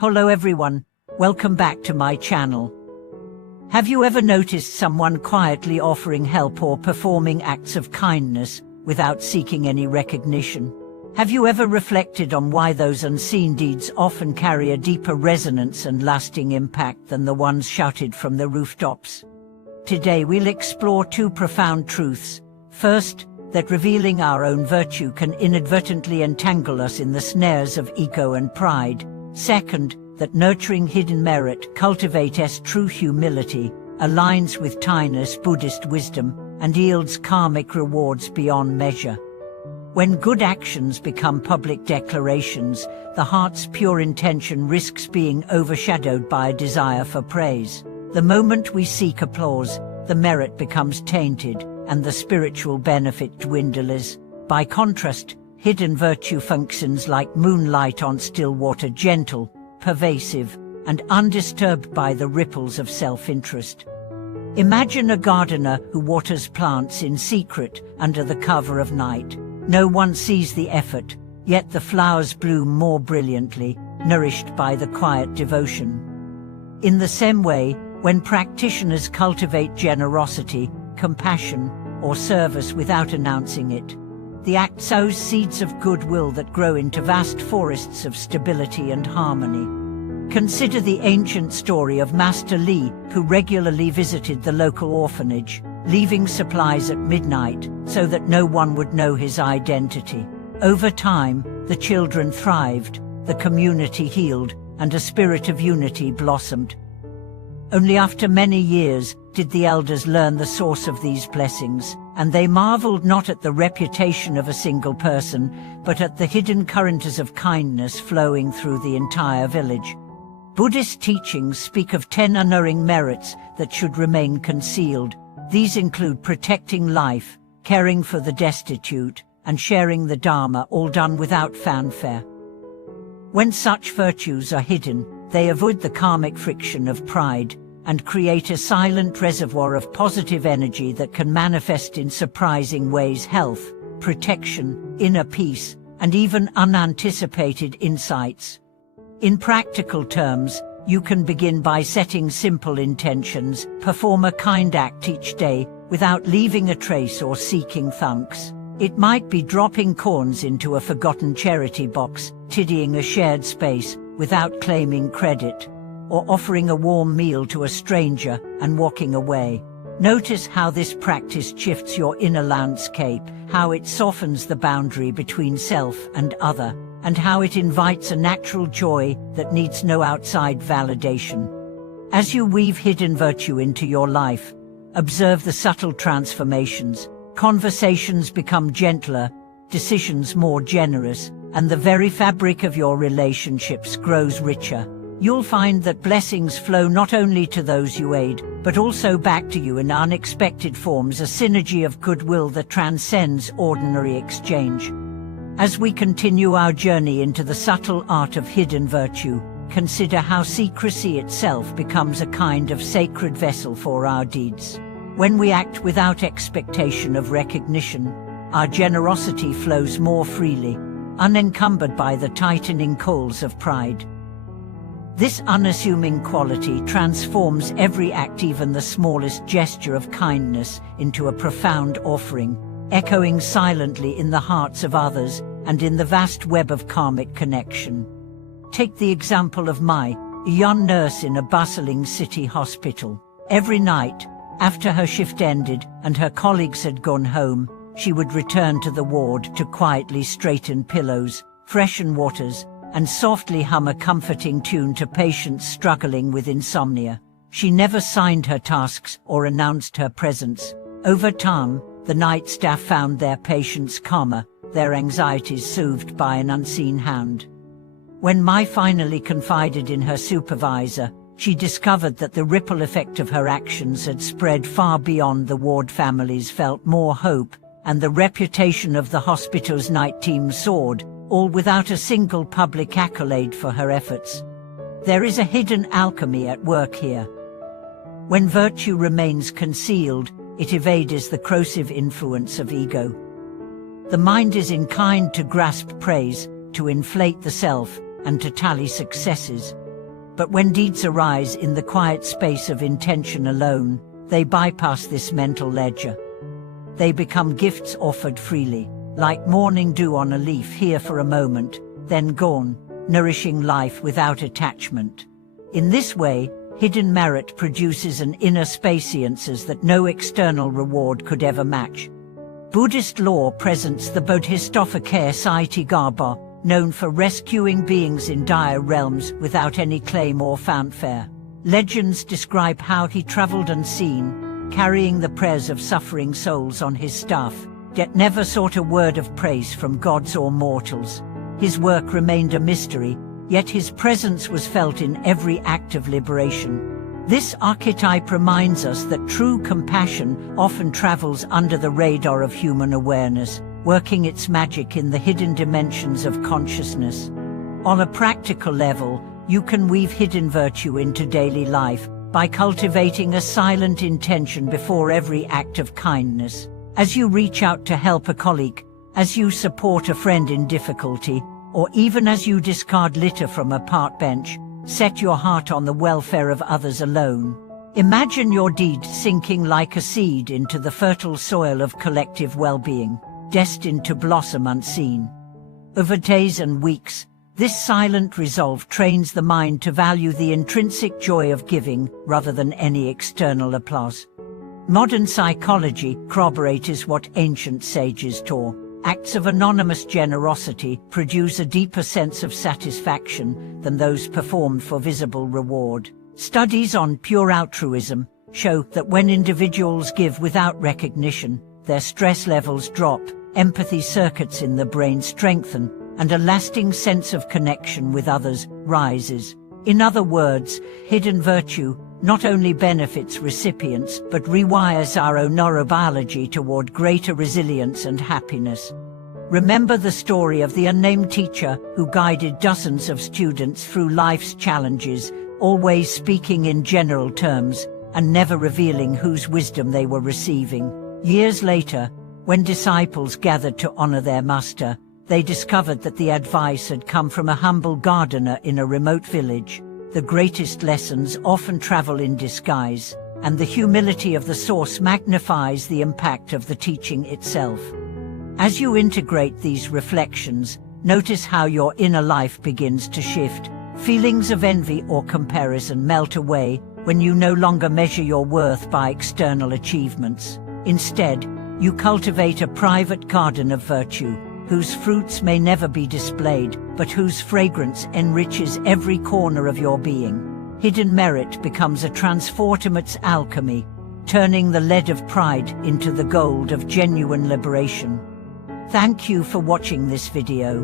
Hello everyone, welcome back to my channel. Have you ever noticed someone quietly offering help or performing acts of kindness without seeking any recognition? Have you ever reflected on why those unseen deeds often carry a deeper resonance and lasting impact than the ones shouted from the rooftops? Today we'll explore two profound truths. First, that revealing our own virtue can inadvertently entangle us in the snares of ego and pride. Second, that nurturing hidden merit cultivates true humility, aligns with timeless Buddhist wisdom, and yields karmic rewards beyond measure. When good actions become public declarations, the heart's pure intention risks being overshadowed by a desire for praise. The moment we seek applause, the merit becomes tainted, and the spiritual benefit dwindles. By contrast, hidden virtue functions like moonlight on still water, gentle, pervasive, and undisturbed by the ripples of self-interest. Imagine a gardener who waters plants in secret under the cover of night. No one sees the effort, yet the flowers bloom more brilliantly, nourished by the quiet devotion. In the same way, when practitioners cultivate generosity, compassion, or service without announcing it, the act sows seeds of goodwill that grow into vast forests of stability and harmony. Consider the ancient story of Master Li, who regularly visited the local orphanage, leaving supplies at midnight so that no one would know his identity. Over time, the children thrived, the community healed, and a spirit of unity blossomed. Only after many years did the elders learn the source of these blessings, and they marveled not at the reputation of a single person, but at the hidden currents of kindness flowing through the entire village. Buddhist teachings speak of 10 unerring merits that should remain concealed. These include protecting life, caring for the destitute, and sharing the Dharma, all done without fanfare. When such virtues are hidden, they avoid the karmic friction of pride and create a silent reservoir of positive energy that can manifest in surprising ways: health, protection, inner peace, and even unanticipated insights. In practical terms, you can begin by setting simple intentions, perform a kind act each day without leaving a trace or seeking thanks. It might be dropping corns into a forgotten charity box, tidying a shared space without claiming credit, or offering a warm meal to a stranger and walking away. Notice how this practice shifts your inner landscape, how it softens the boundary between self and other, and how it invites a natural joy that needs no outside validation. As you weave hidden virtue into your life, observe the subtle transformations. Conversations become gentler, decisions more generous, and the very fabric of your relationships grows richer. You'll find that blessings flow not only to those you aid, but also back to you in unexpected forms, a synergy of goodwill that transcends ordinary exchange. As we continue our journey into the subtle art of hidden virtue, consider how secrecy itself becomes a kind of sacred vessel for our deeds. When we act without expectation of recognition, our generosity flows more freely, unencumbered by the tightening coils of pride. This unassuming quality transforms every act, even the smallest gesture of kindness, into a profound offering, echoing silently in the hearts of others and in the vast web of karmic connection. Take the example of Mai, a young nurse in a bustling city hospital. Every night, after her shift ended and her colleagues had gone home, she would return to the ward to quietly straighten pillows, freshen waters, and softly hum a comforting tune to patients struggling with insomnia. She never signed her tasks or announced her presence. Over time, the night staff found their patients calmer, their anxieties soothed by an unseen hand. When Mai finally confided in her supervisor, she discovered that the ripple effect of her actions had spread far beyond the ward. Families felt more hope, and the reputation of the hospital's night team soared, all without a single public accolade for her efforts. There is a hidden alchemy at work here. When virtue remains concealed, it evades the corrosive influence of ego. The mind is inclined to grasp praise, to inflate the self, and to tally successes. But when deeds arise in the quiet space of intention alone, they bypass this mental ledger. They become gifts offered freely, like morning dew on a leaf, here for a moment, then gone, nourishing life without attachment. In this way, hidden merit produces an inner spaciousness that no external reward could ever match. Buddhist law presents the Buddhistpractice, known for rescuing beings in dire realms without any claim or fanfare. Legends describe how he traveled unseen, carrying the prayers of suffering souls on his staff, yet never sought a word of praise from gods or mortals. His work remained a mystery, yet his presence was felt in every act of liberation. This archetype reminds us that true compassion often travels under the radar of human awareness, working its magic in the hidden dimensions of consciousness. On a practical level, you can weave hidden virtue into daily life by cultivating a silent intention before every act of kindness. As you reach out to help a colleague, as you support a friend in difficulty, or even as you discard litter from a park bench, set your heart on the welfare of others alone. Imagine your deed sinking like a seed into the fertile soil of collective well-being, destined to blossom unseen. Over days and weeks, this silent resolve trains the mind to value the intrinsic joy of giving rather than any external applause. Modern psychology corroborates what ancient sages taught. Acts of anonymous generosity produce a deeper sense of satisfaction than those performed for visible reward. Studies on pure altruism show that when individuals give without recognition, their stress levels drop, empathy circuits in the brain strengthen, and a lasting sense of connection with others rises. In other words, hidden virtue not only benefits recipients but rewires our own neurobiology toward greater resilience and happiness. Remember the story of the unnamed teacher who guided dozens of students through life's challenges, always speaking in general terms and never revealing whose wisdom they were receiving. Years later, when disciples gathered to honor their master, they discovered that the advice had come from a humble gardener in a remote village. The greatest lessons often travel in disguise, and the humility of the source magnifies the impact of the teaching itself. As you integrate these reflections, notice how your inner life begins to shift. Feelings of envy or comparison melt away when you no longer measure your worth by external achievements. Instead, you cultivate a private garden of virtue, whose fruits may never be displayed, but whose fragrance enriches every corner of your being. Hidden merit becomes a transformative alchemy, turning the lead of pride into the gold of genuine liberation. Thank you for watching this video.